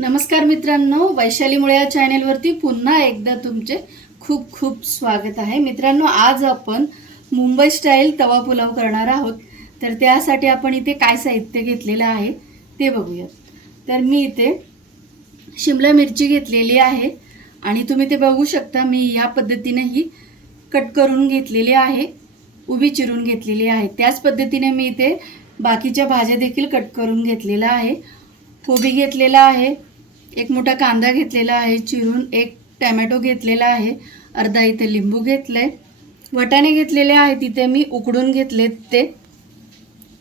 नमस्कार मित्रांनो, वैशाली मुळे या चॅनेलवरती पुन्हा एकदा तुमचे खूप खूप स्वागत आहे। मित्रांनो, आज आपण मुंबई स्टाईल तवा पुलाव करणार आहोत। तर त्यासाठी आपण इथे काय साहित्य घेतलेलं आहे ते बघूया। तर मी इथे शिमला मिरची घेतलेली आहे आणि तुम्ही ते बघू शकता, मी या पद्धतीने ही कट करून घेतलेली आहे, उभी चिरून घेतलेली आहे। त्याच पद्धतीने मी इथे बाकीच्या भाज्या देखील कट करून घेतलेला आहे। कोबी घेतलेला आहे, एक मोठा कांदा घेतलेला आहे चिरून, एक टोमॅटो घेतलेला आहे, अर्धा इथे लिंबू घेतले, वाटाणे घेतलेले आहेत तिथे मी उकडून घेतलेत ते,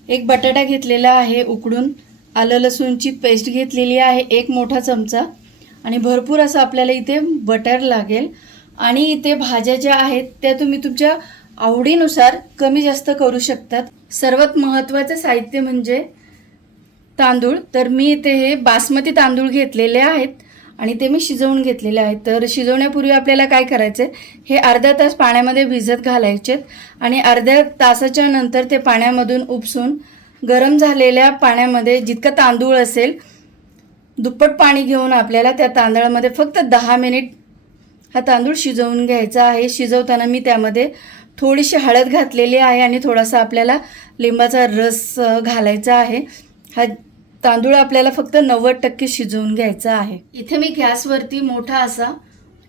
एक बटाटा घेतलेला आहे उकडून, आलं लसूणची पेस्ट घेतलेली आहे एक मोठा चमचा, आणि भरपूर असं आपल्याला इथे बटर लागेल। आणि इथे भाज्या ज्या आहेत त्या तुम्ही तुमच्या आवडीनुसार कमी जास्त करू शकतात। सर्वात महत्त्वाचं साहित्य म्हणजे तांदूळ। तर मी इथे हे बासमती तांदूळ घेतलेले आहेत आणि ते मी शिजवून घेतलेले आहेत। तर शिजवण्यापूर्वी आपल्याला काय करायचं आहे, हे अर्धा तास पाण्यामध्ये भिजत घालायचे आणि अर्ध्या तासाच्या नंतर ते पाण्यामधून उपसून गरम झालेल्या पाण्यामध्ये जितका तांदूळ असेल दुप्पट पाणी घेऊन आपल्याला त्या तांदळामध्ये फक्त 10 मिनिट हा तांदूळ शिजवून घ्यायचा आहे। शिजवताना मी त्यामध्ये थोडीशी हळद घातलेली आहे आणि थोडासा आपल्याला लिंबाचा रस घालायचा आहे। हा तांदूळ आपल्याला फक्त 90% शिजवून घ्यायचा आहे। इथे मी गॅसवरती मोठा असा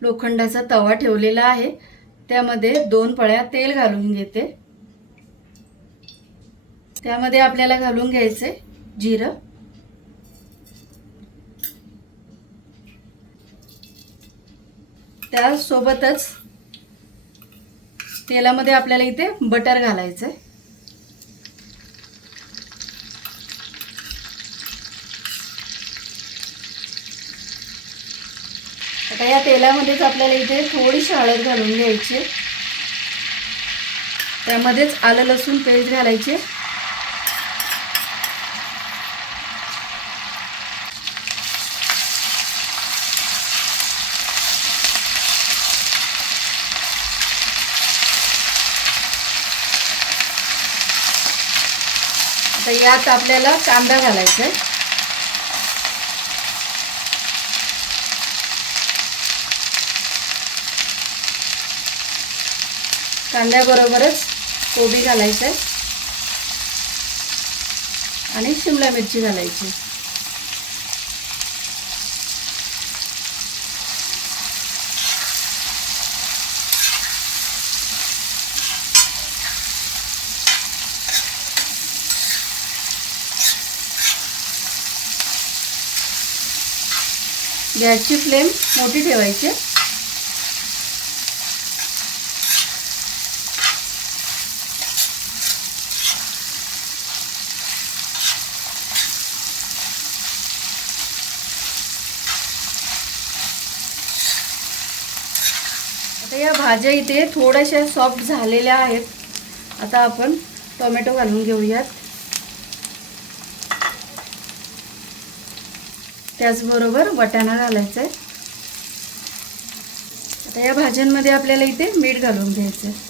लोखंडाचा तवा ठेवलेला आहे, त्यामध्ये 2 पळ्या तेल घालून घेते। त्यामध्ये आपल्याला घालून घ्यायचे जिरं, त्यासोबतच तेलामध्ये आपल्याला इथे बटर घालायचं आहे। आता या तेलामध्येच आपल्याला इथे थोडीशी हळद घालून घ्यायची, त्यामध्येच आलं लसूण पेस्ट घालायचे, आता यात आपल्याला कांदा घालायचा आहे। कांद्याबरोबरच कोबी घालायचं आहे आणि शिमला मिरची घालायची। गॅसची फ्लेम मोठी ठेवायची। आता या भाज्या इथे थोड्याशा सॉफ्ट झालेल्या आहेत। आता आपण टोमॅटो घालून घेऊयात, त्याचबरोबर वाटाणा घालायचा आहे। आता या भाज्यांमध्ये आपल्याला इथे मीठ घालून घ्यायचं आहे।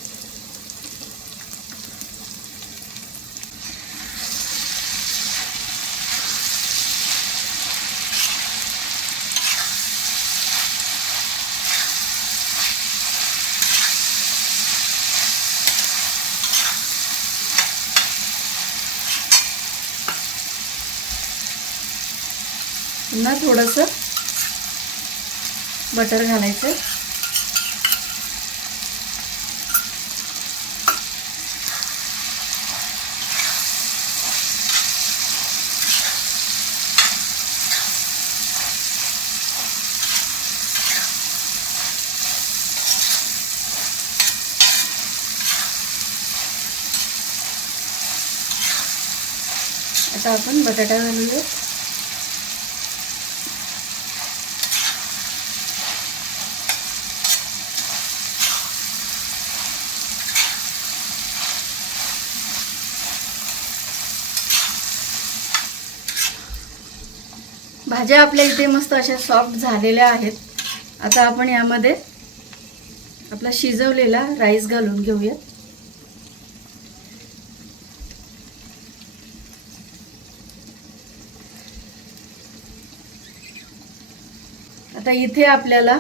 पुन्हा थोडंसं बटर घालायचं, आता आपण बटाटा घालूया। भाज्या आपल्या इथे मस्त अशा सॉफ्ट झालेल्या आहेत। आता आपण यामध्ये आपला शिजवलेला राईस घालून घेऊया। आता इथे आपल्याला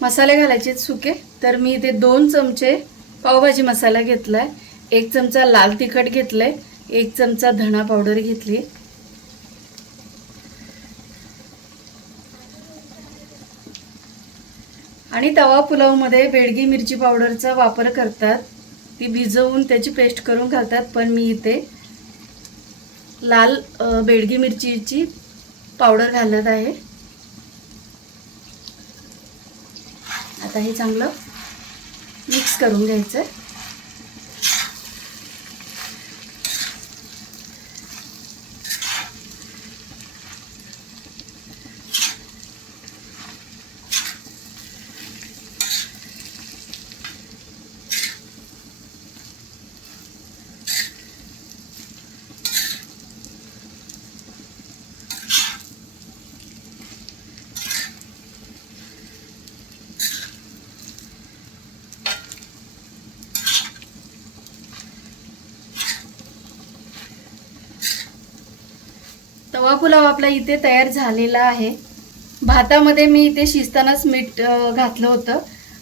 मसाले घालायचे सुके, तर मी इथे 2 चमचे पावभाजी मसाला घेतलाय, 1 चमचा लाल तिखट घेतलंय, 1 चमचा धना पावडर घेतली, आणि तवा पुलावमध्ये बेडगी मिरची पावडरचा वापर करतात, ती भिजवून त्याची पेस्ट करून घालतात, पण मी इथे लाल बेडगी मिरचीची पावडर घालत आहे. आता हे चांगलं मिक्स करून घ्यायचं. तवा पुलाव आपला इथे तयार झालेला आहे. भातामध्ये मी इथे शिजतानाच मीठ घातलं होतं.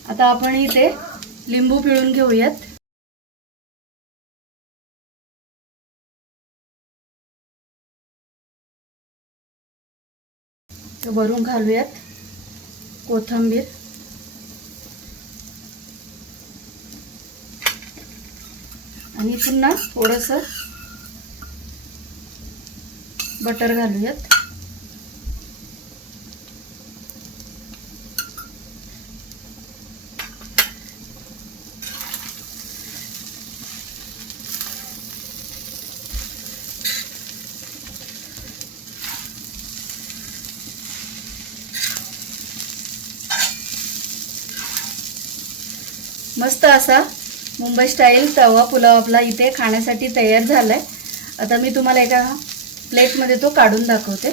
आता आपण इथे लिंबू पिळून घेऊयात. वरून घालूयात कोथिंबीर, आणि पुन्हा थोडंसं बटर घालूयात. मस्त असा मुंबई स्टाईल तवा पुलाव आपला इथे खाण्यासाठी तयार झालाय. आता मी तुम्हाला एका प्लेटमध्ये तो काढून दाखवते.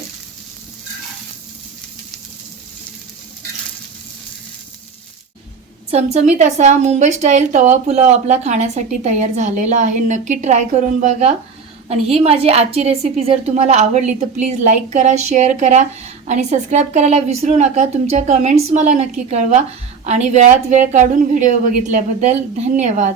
चमचमीत असा मुंबई स्टाईल तवा पुलाव आपला खाण्यासाठी तयार झालेला आहे. नक्की ट्राय करून बघा. आणि ही माझी आजची रेसिपी जर तुम्हाला आवडली तर प्लीज लाईक करा, शेअर करा आणि सबस्क्राईब करायला विसरू नका. तुमच्या कमेंट्स मला नक्की कळवा. आणि वेळात वेळ काढून व्हिडिओ बघितल्याबद्दल धन्यवाद.